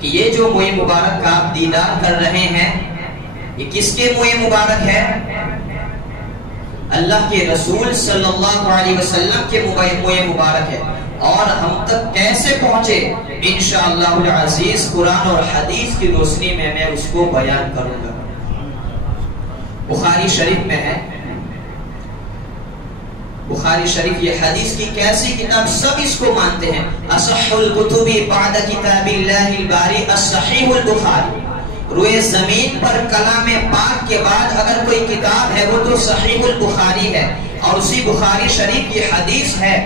کہ یہ جو موئے مبارک کا آپ دیدار کر رہے ہیں یہ کس کے موئے مبارک ہے؟ اللہ کے رسول صلی اللہ علیہ وسلم کے موئے مبارک ہے. اور ہم تک کیسے پہنچے انشاءاللہ العزیز قرآن اور حدیث کی روشنی میں اس کو بیان کروں گا. بخاری شریف میں ہے، بخاری شریف یہ حدیث کی کیسی کتاب، سب اس کو مانتے ہیں. اصح الکتب بعد کتاب اللہ الباری الصحیح البخاری. روئے زمین پر کلام پاک کے بعد اگر کوئی کتاب ہے وہ تو صحیح البخاری ہے. اور اسی بخاری شریف کی حدیث ہے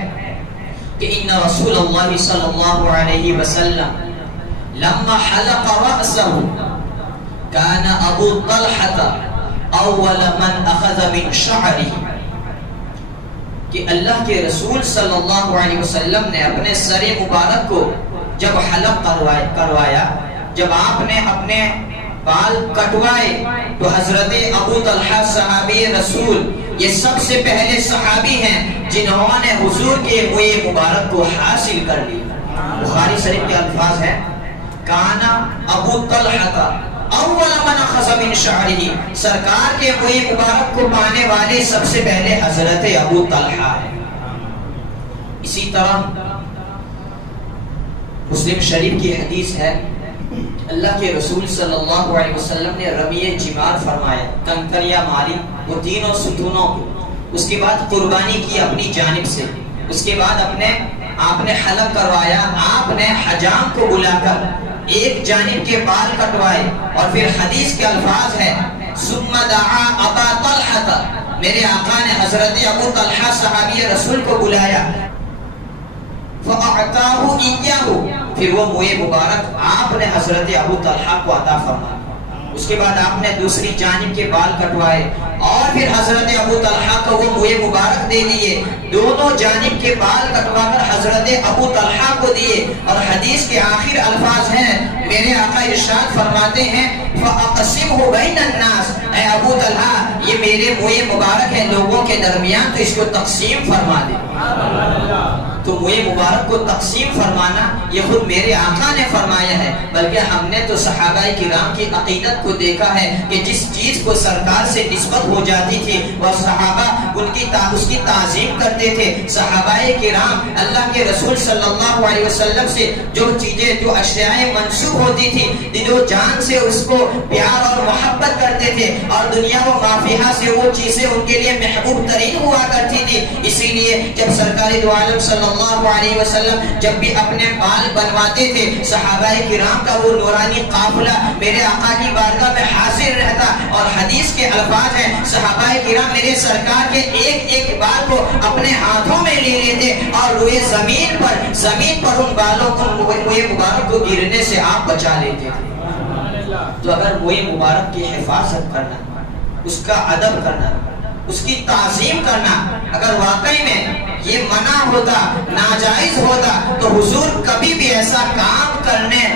کہ ان رسول اللہ صلی اللہ علیہ وسلم لما حلق رأسه كان ابو طلحة اول من اخذ من شعره. کہ اللہ کے رسول صلی اللہ علیہ وسلم نے اپنے سر مبارک کو جب حلق کروایا، جب آپ نے اپنے بال کٹوائے تو حضرت ابو طلحہ صحابی رسول یہ سب سے پہلے صحابی ہیں جنہوں نے حضور کے موئے مبارک کو حاصل کر لیا. بخاری شریف کے الفاظ ہیں کانا ابو طلحہ اول من اخذ من شعره. سرکار کے موئے مبارک کو پانے والے سب سے پہلے حضرت ابو طلحہ ہے. اسی طرح مسلم شریف کی حدیث ہے اللہ کے رسول صلی اللہ علیہ وسلم نے رمی جمار فرمایا، کنکریاں ماری وہ تینوں ستونوں کو، اس کے بعد قربانی کی اپنی جانب سے، اس کے بعد آپ نے حلق کروایا، آپ نے حجام کو بلا کر ایک جانب کے بال کٹوائے. اور پھر حدیث کے الفاظ ہے ثم دعا ابا طلحہ، میرے آقا نے حضرت ابو طلحہ صحابی رسول کو بلایا، فَأَعْتَاهُ إِيَّهُ، پھر وہ موئے مبارک آپ نے حضرت ابو طلحہ کو عطا فرمایا. اس کے بعد آپ نے دوسری جانب کے بال کٹوائے اور پھر حضرت ابو طلحہ کو وہ موئے مبارک دے دیے. دونوں جانب کے بال کٹوا کر حضرت ابو طلحہ کو دیے. اور حدیث کے آخر الفاظ ہیں میرے آقا ارشاد فرماتے ہیں فَأَقْسِمْهُ بَيْنَ النَّاسِ، اے ابو طلحہ یہ میرے موئے مبارک ہے لوگوں کے درمیان، تو اس کو تقسیم فرما دے. تو موئے مبارک کو تقسیم فرمانا یہ خود میرے آقا نے فرمایا ہے، بلکہ ہم نے تو صحابہ کرام کی عقیدت کو دیکھا ہے کہ جس چیز کو سرکار سے نسبت ہو جاتی تھی وہ صحابہ اس کی تعظیم کرتے تھے. صحابہ کرام اللہ کے رسول صلی اللہ علیہ وسلم سے جو چیزیں جو اشیاء منسوب ہوتی تھی جو جان سے اس کو پیار اور محبت کرتے تھے، اور دنیا و مافیہ سے وہ چیزیں ان کے لیے محبوب ترین ہوا کرتی تھی. اسی لیے جب سرکار دو عالم صلی اللہ علیہ وسلم جب بھی اپنے بال بنواتے تھے صحابہ کرام کا وہ نورانی قافلہ میرے آقا کی بارگاہ میں حاضر رہتا. اور حدیث کے الفاظ ہیں صحابہ کرام میرے سرکار کے ایک ایک بال کو اپنے ہاتھوں میں لے لیتے اور روئے زمین پر ان بالوں کو موئے مبارک کو گرنے سے آپ بچا لیتے تھے. تو اگر موئے مبارک کی حفاظت کرنا، اس کا ادب کرنا، اس کی تعظیم کرنا اگر واقعی میں یہ منع ہوتا، ناجائز ہوتا، تو حضور کبھی بھی ایسا کام کرنے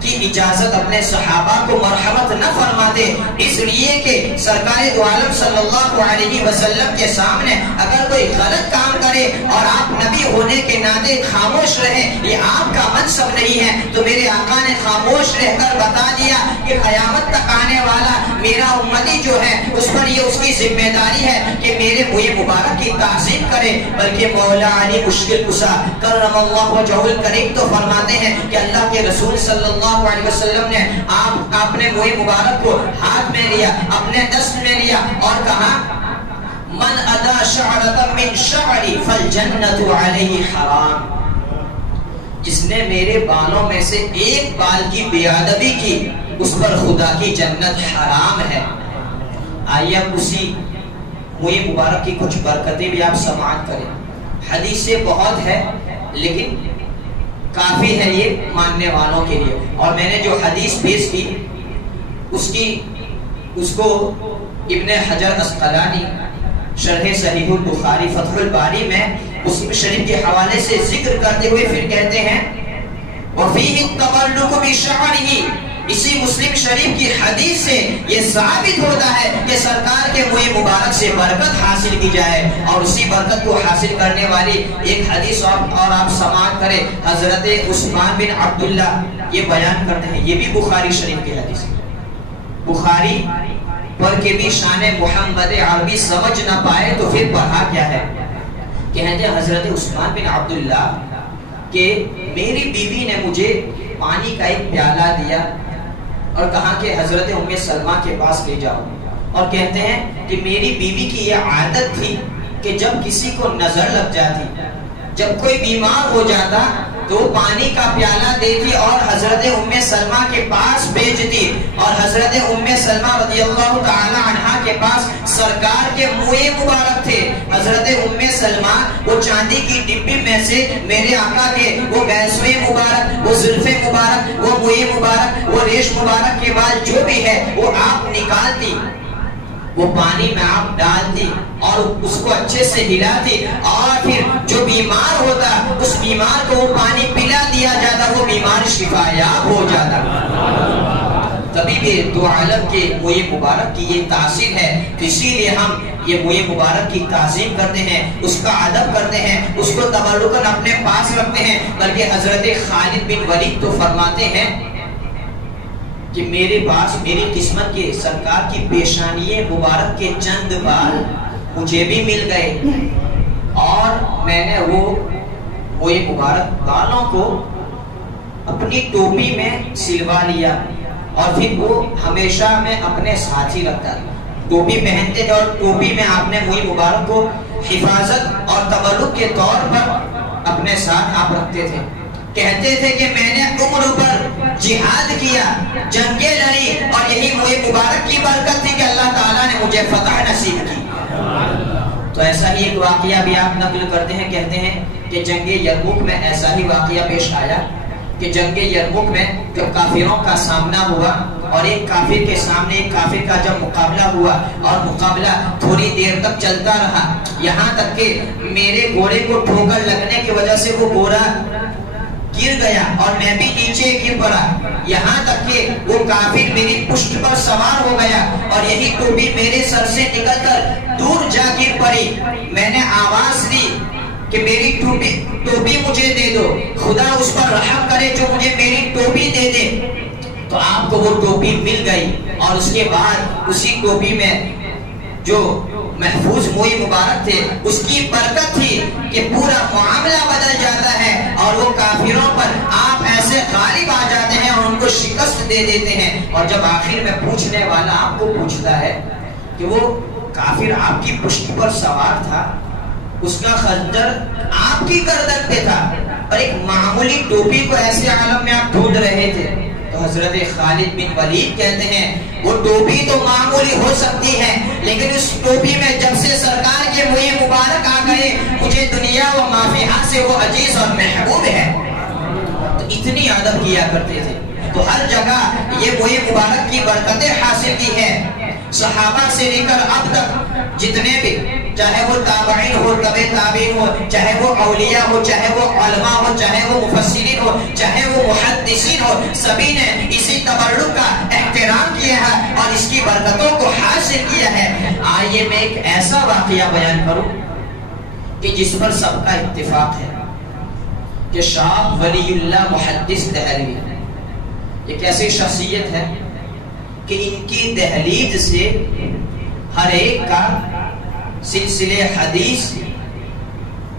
کی اجازت اپنے صحابہ کو مرحمت نہ فرماتے. اس لیے کہ سرکار دو عالم صلی اللہ علیہ وسلم کے سامنے اگر کوئی غلط کام کرے اور آپ نبی ہونے کے ناطے خاموش رہے، یہ آپ کا منصب نہیں ہے. تو میرے آقا نے خاموش رہ کر بتا دیا کہ قیامت تک آنے والا میرا امتی جو ہے اس پر یہ اس کی ذمہ داری ہے کہ میرے موئے مبارک کی تعظیم کرے. بلکہ مولا علی مشکل کشا کرم اللہ وجہہ الکریم تو فرماتے ہیں کہ اللہ کے رسول صلی اللہ علیہ وسلم نے آپ نے موئے مبارک کو ہاتھ میں لیا، اپنے دست میں لیا اور کہا من ادا شعرۃ من شعری فالجنۃ علیہ حرام. جس نے میرے بالوں میں سے ایک بال کی بے ادبی کی اس پر خدا کی جنت حرام ہے. آئیے اسی موئے مبارک کی کچھ برکتیں بھی آپ سماعت کریں. حدیث سے بہت ہے لیکن کافی ہے یہ ماننے والوں کے لیے. اور میں نے جو حدیث پیش کی اس کو ابن حجر اسقلانی شرح صحیح البخاری فتح الباری میں مسلم شریف کے حوالے سے ذکر کرتے ہوئے پھر کہتے ہیں وَفِيهِ التَّبَلُّقُ بِشَعْرِهِ اسی مسلم شریف کی حدیث سے یہ ثابت ہوتا ہے کہ سرکار کے منہ مبارک سے برکت حاصل کی جائے، اور اسی برکت کو حاصل کرنے والی ایک حدیث اور آپ سماعت کریں۔ حضرت عثمان بن عبداللہ یہ بیان کرتے ہیں، یہ بھی بخاری شریف کی حدیث ہے۔ بخاری پڑھ کے بھی شان محمد عربی سمجھ نہ پائے تو پھر پڑھا کیا ہے؟ کہتے ہیں حضرت عثمان بن عبداللہ کہ میری بیوی نے مجھے پانی کا ایک پیالہ دیا اور کہا کہ حضرت ام سلمہ کے پاس لے جاؤ، اور کہتے ہیں کہ میری بیوی کی یہ عادت تھی کہ جب کسی کو نظر لگ جاتی، جب کوئی بیمار ہو جاتا تو پانی کا پیالہ دیتی اور حضرت ام سلمہ کے پاس بھیجتی، اور حضرت ام سلمہ رضی اللہ تعالی عنہا کے پاس سرکار کے منہ مبارک تھے۔ حضرت ام سلمہ وہ چاندی کی ڈبی میں سے میرے آقا کے وہ گیسوے مبارک، وہ زلفے مبارک، وہ منہ مبارک، وہ ریش مبارک کے بعد جو بھی ہے وہ آپ نکالتی، وہ پانی میں آپ ڈالتی اور اس کو اچھے سے ہلاتی، اور پھر جو بیمار ہوتا اس بیمار کو وہ پانی پلا دیا جاتا، وہ بیمار شفا یاب ہو جاتا۔ تبھی بھی دو عالم کے منہ مبارک کی یہ تاثیر ہے، اسی لیے ہم یہ منہ مبارک کی تعظیم کرتے ہیں، اس کا ادب کرتے ہیں، اس کو تبرکاً اپنے پاس رکھتے ہیں۔ بلکہ حضرت خالد بن ولید تو فرماتے ہیں کہ میرے پاس میری قسمت کے سرکار کی پیشانی مبارک کے چند بال مجھے بھی مل گئے، اور میں نے وہ مبارک بالوں کو اپنی ٹوپی میں سلوا لیا، اور پھر وہ ہمیشہ میں اپنے ساتھ ہی رکھتا تھا۔ ٹوپی پہنتے تھے اور ٹوپی میں آپ نے منہ مبارک کو حفاظت اور تبرک کے طور پر اپنے ساتھ آپ رکھتے تھے۔ کہتے تھے کہ میں نے عمر پر جہاد کیا، جنگیں لڑی، اور یہی منہ مبارک کی برکت تھی کہ اللہ تعالیٰ نے مجھے فتح نصیب کی۔ تو ایسا ہی ایک واقعہ بھی آپ نقل کرتے ہیں، کہتے ہیں کہ جنگ یرموک میں ایسا ہی واقعہ پیش آیا کہ جنگ یرموک میں جب کافروں کا سامنا ہوا اور ایک کافر کے سامنے ایک کافر کا جب مقابلہ ہوا، اور مقابلہ تھوڑی دیر تک چلتا رہا، یہاں تک کہ میرے گھوڑے کو ٹھوکر لگنے کی وجہ سے وہ گھوڑا گر گیا اور میں بھی نیچے گر پڑا، یہاں تک کہ وہ کافر میری پشت پر سوار ہو گیا، اور یہی ٹوپی میرے سر سے نکل کر دور جا گر پڑی۔ میں نے آواز دی کہ میری ٹوپی مجھے دے دو، خدا اس پر رحم کرے جو مجھے میری ٹوپی دے دے۔ تو آپ کو وہ ٹوپی مل گئی، اور اس کے بعد اسی ٹوپی میں جو محفوظ منہ مبارک تھے اس کی برکت تھی کہ پورا معاملہ بدل جاتا ہے، اور وہ کافروں پر آپ ایسے غالب آ جاتے ہیں اور ان کو شکست دے دیتے ہیں۔ اور جب آخر میں پوچھنے والا آپ کو پوچھتا ہے کہ وہ کافر آپ کی پشت پر سوار تھا، اس کا خنجر آپ کی گردن پہ تھا، اور ایک معمولی ٹوپی کو ایسے عالم میں آپ ڈھونڈ رہے تھے، تو حضرت خالد بن ولید کہتے ہیں وہ ٹوپی تو معمولی ہو سکتی ہے، لیکن اس ٹوپی میں جب سے سرکار کے منہ مبارک آ گئے، مجھے دنیا و ما فیہا سے وہ عزیز اور محبوب ہے۔ تو اتنی ادب کیا کرتے تھے، تو ہر جگہ یہ منہ مبارک کی برکتیں حاصل کی ہے۔ صحابہ سے لے کر اب تک جتنے بھی، چاہے وہ تابعین ہو، تبع تابعین ہو، چاہے وہ اولیاء ہو، چاہے وہ علماء ہو، چاہے وہ مفسرین ہو، چاہے وہ محدثین ہو، سبھی نے اسی تبرک کا احترام کیا ہے اور اس کی برکتوں کو حاصل کیا ہے۔ آئیے میں ایک ایسا واقعہ بیان کروں کہ جس پر سب کا اتفاق ہے کہ شاہ ولی اللہ محدث دہلوی ایک ایسی شخصیت ہے کہ ان کی دہلیز سے ہر ایک کا سلسلے حدیث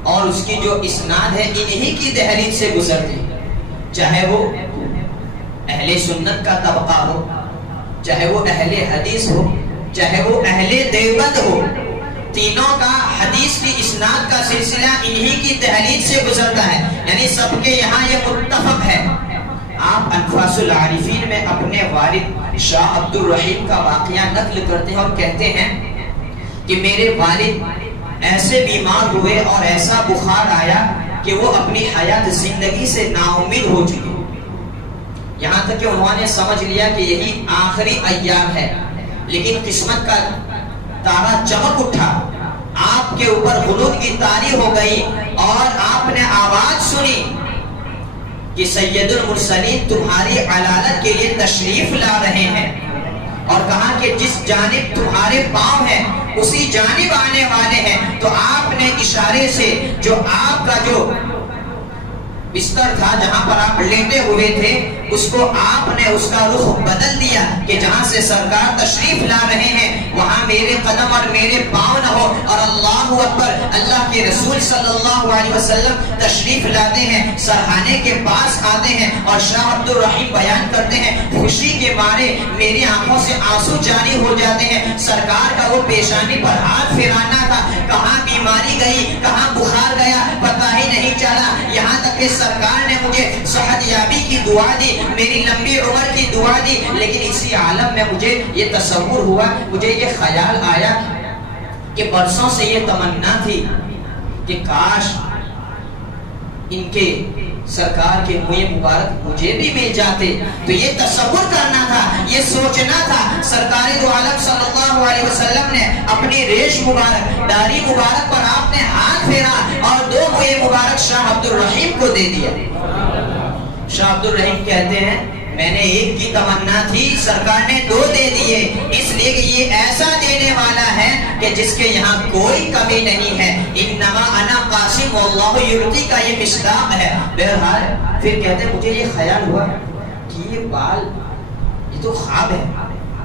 اور اس کی جو اسناد ہے انہی کی دہلیز سے گزرتی، چاہے وہ اہل سنت کا طبقہ ہو، چاہے وہ اہل حدیث ہو، چاہے وہ اہل دیوبند ہو، تینوں کا حدیث کی اسناد کا سلسلہ انہی کی دہلیز سے گزرتا ہے، یعنی سب کے یہاں یہ متفق ہے۔ آپ انفاس العارفین میں اپنے والد شاہ عبد الرحیم کا واقعہ نقل کرتے ہیں اور کہتے ہیں کہ میرے والد ایسے بیمار ہوئے اور ایسا بخار آیا کہ وہ اپنی حیات زندگی سے نا امید ہو چکے، یہاں تک کہ انہوں نے سمجھ لیا کہ یہی آخری ایام ہے، لیکن قسمت کا تارا چمک اٹھا، آپ کے اوپر غنود کی طاری ہو گئی اور آپ نے آواز سنی کہ سید المرسلین تمہاری علالت کے لیے تشریف لا رہے ہیں، اور کہا کہ جس جانب تمہارے پاؤں ہیں اسی جانب آنے والے ہیں. تو آپ نے اشارے سے جو آپ کا جو بستر تھا جہاں پر آپ لیٹے ہوئے تھے اس کو آپ نے اس کا رخ بدل دیا کہ جہاں سے سرکار تشریف لا رہے ہیں وہاں میرے قدم اور میرے پاؤں نہ ہو. اور اللہ اکبر، اللہ کے رسول صلی اللہ علیہ وسلم تشریف لاتے ہیں، سرحانے کے پاس آتے ہیں، اور شاہ عبد الرحیم بیان کرتے ہیں خوشی کے مارے میری آنکھوں سے آنسو جاری ہو جاتے ہیں. سرکار کا وہ پیشانی پر ہاتھ پھیرانا تھا، کہاں بیماری گئی کہاں بخار گیا پتہ ہی نہیں چلا، یہاں تک کہ سرکار نے مجھے صحت یابی کی دعا دی، میری لمبی عمر کی دعا دی. لیکن اسی عالم میں مجھے یہ تصور ہوا، مجھے یہ خیال آیا کہ برسوں سے یہ تمنا تھی کہ کاش ان کے سرکار کے منہ مبارک مجھے بھی مل جاتے. تو یہ تصور کرنا تھا، یہ سوچنا تھا. سرکار دو عالم صلی اللہ علیہ وسلم نے اپنی ریش مبارک داڑھی مبارک پر آپ نے ہاتھ پھیرا اور دو منہ مبارک شاہ عبد الرحیم کو دے دیا. شاہ عبد الرحیم کہتے ہیں میں نے ایک کی تمنا تھی، سرکار نے دو دے دیے، اس لیے کہ یہ ایسا دینے والا ہے کہ جس کے یہاں کوئی کمی نہیں ہے. انما انا قاسم واللہ یعطی کا یہ مصداق ہے. بہرحال پھر کہتے ہیں مجھے یہ خیال ہوا کہ یہ بال یہ تو خواب ہے،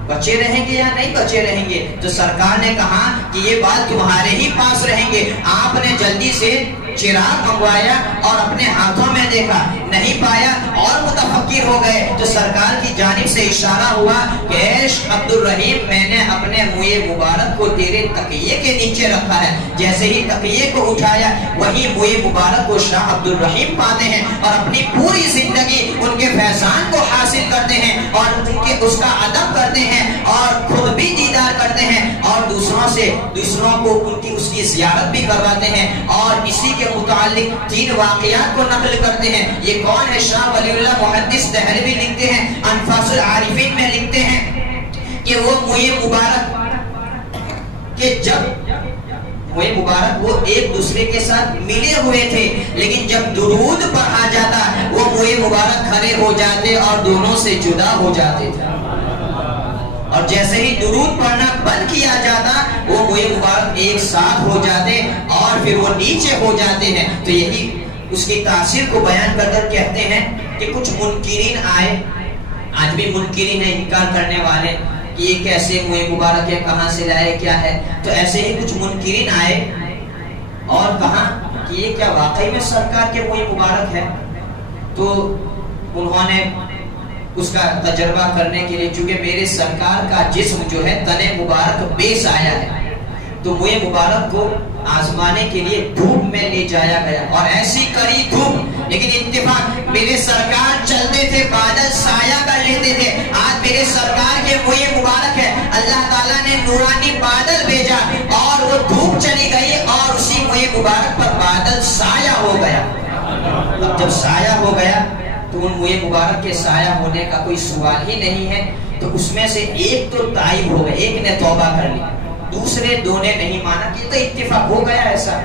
بچے رہیں گے یا نہیں بچے رہیں گے. تو سرکار نے کہا کہ یہ بات تمہارے ہی پاس رہیں گے. آپ نے جلدی سے چراغ منگوایا اور اپنے ہاتھوں میں دیکھا، نہیں پایا اور متفکر ہو گئے. تو سرکار کی جانب سے اشارہ ہوا کہ اے عبد الرحیم میں نے اپنے منہ مبارک کو تیرے تکیے کے نیچے رکھا ہے. جیسے ہی تکیے کو اٹھایا وہی منہ مبارک کو شاہ عبد الرحیم پاتے ہیں اور اپنی پوری زندگی ان کے فیضان کو حاصل کرتے ہیں اور ان کے اس کا ادب کرتے ہیں اور خود بھی دیدار کرتے ہیں اور دوسروں کو ان کی اس کی زیارت بھی کرواتے ہیں. اور اسی کے متعلق 3 واقعات کو نقل کرتے ہیں. یہ کون ہے؟ شاہ ولی اللہ محدث دہلوی لکھتے ہیں، انفاس العارفین میں لکھتے ہیں کہ وہ منہ مبارک کہ جب منہ مبارک وہ ایک دوسرے کے ساتھ ملے ہوئے تھے، لیکن جب درود پڑھا جاتا وہ منہ مبارک کھڑے ہو جاتے اور دونوں سے جدا ہو جاتے تھے. اور جیسے ہی درود پڑھنا بند کیا جاتا وہ منہ مبارک ایک ساتھ ہو جاتے اور پھر وہ نیچے ہو جاتے ہیں. تو یہی اس کی تاثیر کو بیان کر کر کہتے ہیں کہ کچھ منکرین آئے، آج بھی منکرین ہیں انکار کرنے والے کہ یہ کیسے منہ مبارک ہے، کہاں سے لائے، کیا ہے. تو ایسے ہی کچھ منکرین آئے اور کہا کہ یہ کیا واقعی میں سرکار کے منہ مبارک ہے. تو انہوں نے اس کا تجربہ کرنے کے لیے، چونکہ میرے سرکار کا جسم جو ہے تن مبارک بیس آیا ہے، تو منہ مبارک کو آزمانے کے لیے دھوپ میں لے جایا گیا اور ایسی کڑی دھوپ، لیکن اتفاق میرے سرکار چلتے تھے بادل سایہ کر لیتے تھے. آج میرے سرکار کے منہ مبارک ہے، اللہ تعالیٰ نے نورانی بادل بھیجا اور وہ دھوپ چلی گئی اور اسی منہ مبارک پر بادل سایہ ہو گیا. اب جب سایہ ہو گیا تو ان منہ مبارک کے سایہ ہونے کا کوئی سوال ہی نہیں ہے. تو اس میں سے ایک تو تائب ہو گئے، ایک نے توبہ کر لی، دوسرے دو نے نہیں مانا کہ تو اتفاق ہو گیا ایسا.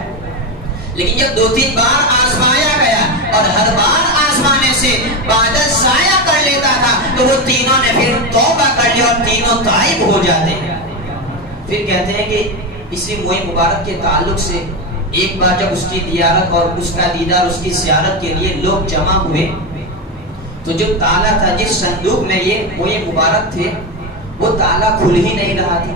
لیکن جب 2-3 بار آزمایا گیا اور ہر بار آزمانے سے بادل سایہ کر لیتا تھا تو وہ تینوں نے پھر توبہ کر لی اور تینوں تائب ہو جاتے ہیں. پھر کہتے ہیں کہ اسی منہ مبارک کے تعلق سے ایک بار جب اس کی زیارت اور اس کا دیدار، اس کی زیارت کے لیے لوگ جمع ہوئے تو جو تالا تھا، جس صندوق میں یہ منہ مبارک تھے، وہ تالا کھل ہی نہیں رہا تھا.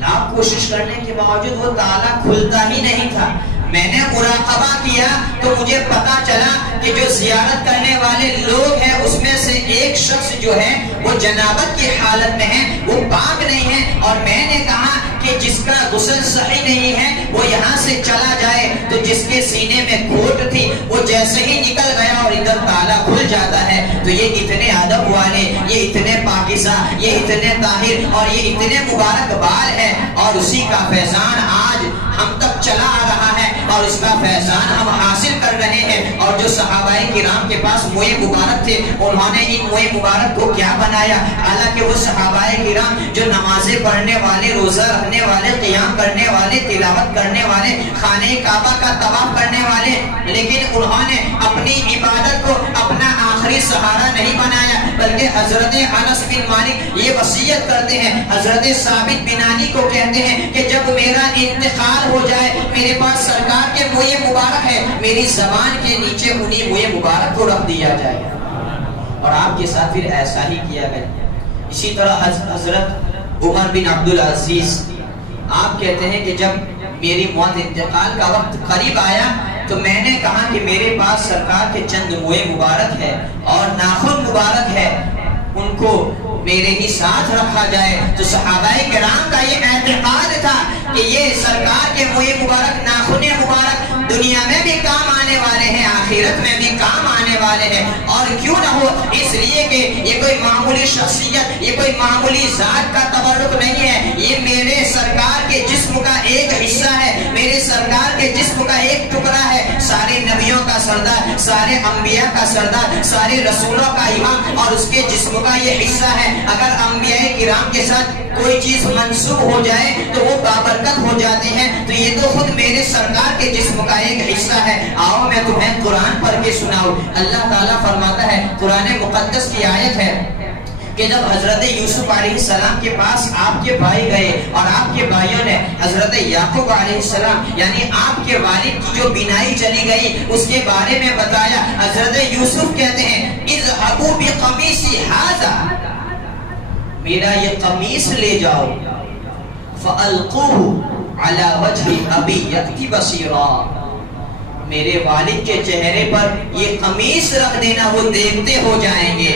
لاکھ کوشش کرنے کے باوجود وہ تالا کھلتا ہی نہیں تھا. میں نے مراقبہ کیا تو مجھے پتا چلا کہ جو زیارت کرنے والے لوگ ہیں اس میں سے ایک شخص جو ہے وہ جنابت کی حالت میں ہے، وہ پاک نہیں ہے. اور میں نے کہا کہ جس کا غسل صحیح نہیں ہے وہ یہاں سے چلا جائے. تو جس کے سینے میں کھوٹ تھی وہ جیسے ہی نکل گیا اور ادھر تالا کھل جاتا ہے. تو یہ اتنے ادب والے، یہ اتنے پاکیزہ، یہ اتنے طاہر اور یہ اتنے مبارک بال ہے اور اسی کا فیضان آج ہم تک چلا آ رہا ہے اور اس کا فیضان ہم حاصل کر رہے ہیں۔ اور جو صحابہ کرام کے پاس موئے مبارک تھے انہوں نے ان موئے مبارک کو کیا بنایا؟ حالانکہ وہ صحابہ کرام جو نمازیں پڑھنے والے، روزہ رکھنے والے، قیام کرنے والے، تلاوت کرنے والے، خانہ کعبہ کا طواف کرنے والے، لیکن انہوں نے اپنی عبادت کو اپنا آخری سہارا نہیں بنایا، بلکہ حضرت انس بن مالک یہ وصیت کرتے ہیں، حضرت ثابت بنانی کو کہتے ہیں کہ جب میرا انتقال ہو جائے میرے پاس سرکار کے موئے مبارک ہے، میری زبان کے نیچے انہی موئے مبارک کو رکھ دیا جائے۔ اور آپ کے ساتھ پھر ایسا ہی کیا گیا۔ اسی طرح حضرت عمر بن عبدالعزیز آپ کہتے ہیں کہ جب میری موت، انتقال کا وقت قریب آیا تو میں نے کہا کہ میرے پاس سرکار کے چند موئے مبارک ہے اور ناخن مبارک ہے، ان کو میرے ہی ساتھ رکھا جائے۔ تو صحابہ کرام کا یہ اعتقاد تھا کہ یہ سرکار کے موئے مبارک، ناخن مبارک دنیا میں بھی کام آنے والے ہیں، آخرت میں بھی کام آنے والے ہیں۔ اور کیوں نہ ہو، اس لیے کہ یہ کوئی معمولی شخصیت، یہ کوئی معمولی ذات کا تبرک نہیں ہے، یہ میرے سرکار کے جسم کا ایک حصہ ہے، میرے سرکار کے جسم کا ایک ٹکڑا ہے، سارے نبیوں کا سردار، سارے انبیاء کا سردار، سارے رسولوں کا امام، اور اس کے جسم کا یہ حصہ ہے۔ اگر انبیاء کرام کے ساتھ کوئی چیز منسوب ہو جائے تو وہ بابرکت ہو جاتے ہیں، تو یہ تو خود میرے سرکار کے جسم کا ایک حصہ ہے۔ آؤ میں تمہیں قرآن پڑھ کے سناؤں۔ اللہ تعالیٰ فرماتا ہے، قرآن مقدس کی آیت ہے کہ جب حضرت یوسف علیہ السلام کے پاس آپ کے بھائی گئے اور آپ کے بھائیوں نے حضرت یعقوب علیہ السلام یعنی آپ کے والد کی جو بینائی چلی گئی اس کے بارے میں بتایا، حضرت یوسف کہتے ہیں اذهبوا بقمیصی ھذا، میرا یہ قمیص لے جاؤ، فَأَلْقُوهُ عَلَى وَجْهِ أَبِي يَأْتِ بَصِيرًا، میرے والد کے چہرے پر یہ قمیص رکھ دینا، وہ دیکھتے ہو جائیں گے۔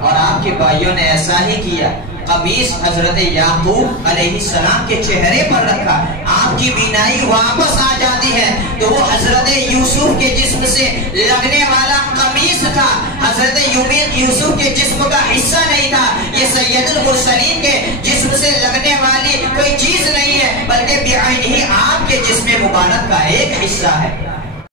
اور آپ کے بھائیوں نے ایسا ہی کیا، قمیص حضرت یعقوب علیہ السلام کے چہرے پر رکھا، آپ کی بینائی واپس آ جاتی ہے تو وہ حضرت یوسف کے جسم سے لگنے والا قمیص تھا، حضرت یوسف کے جسم کا حصہ نہیں تھا، یہ سید المرسلین کے جسم سے لگنے والی کوئی چیز نہیں ہے، بلکہ بعینہ آپ کے جسم مبارک کا ایک حصہ ہے۔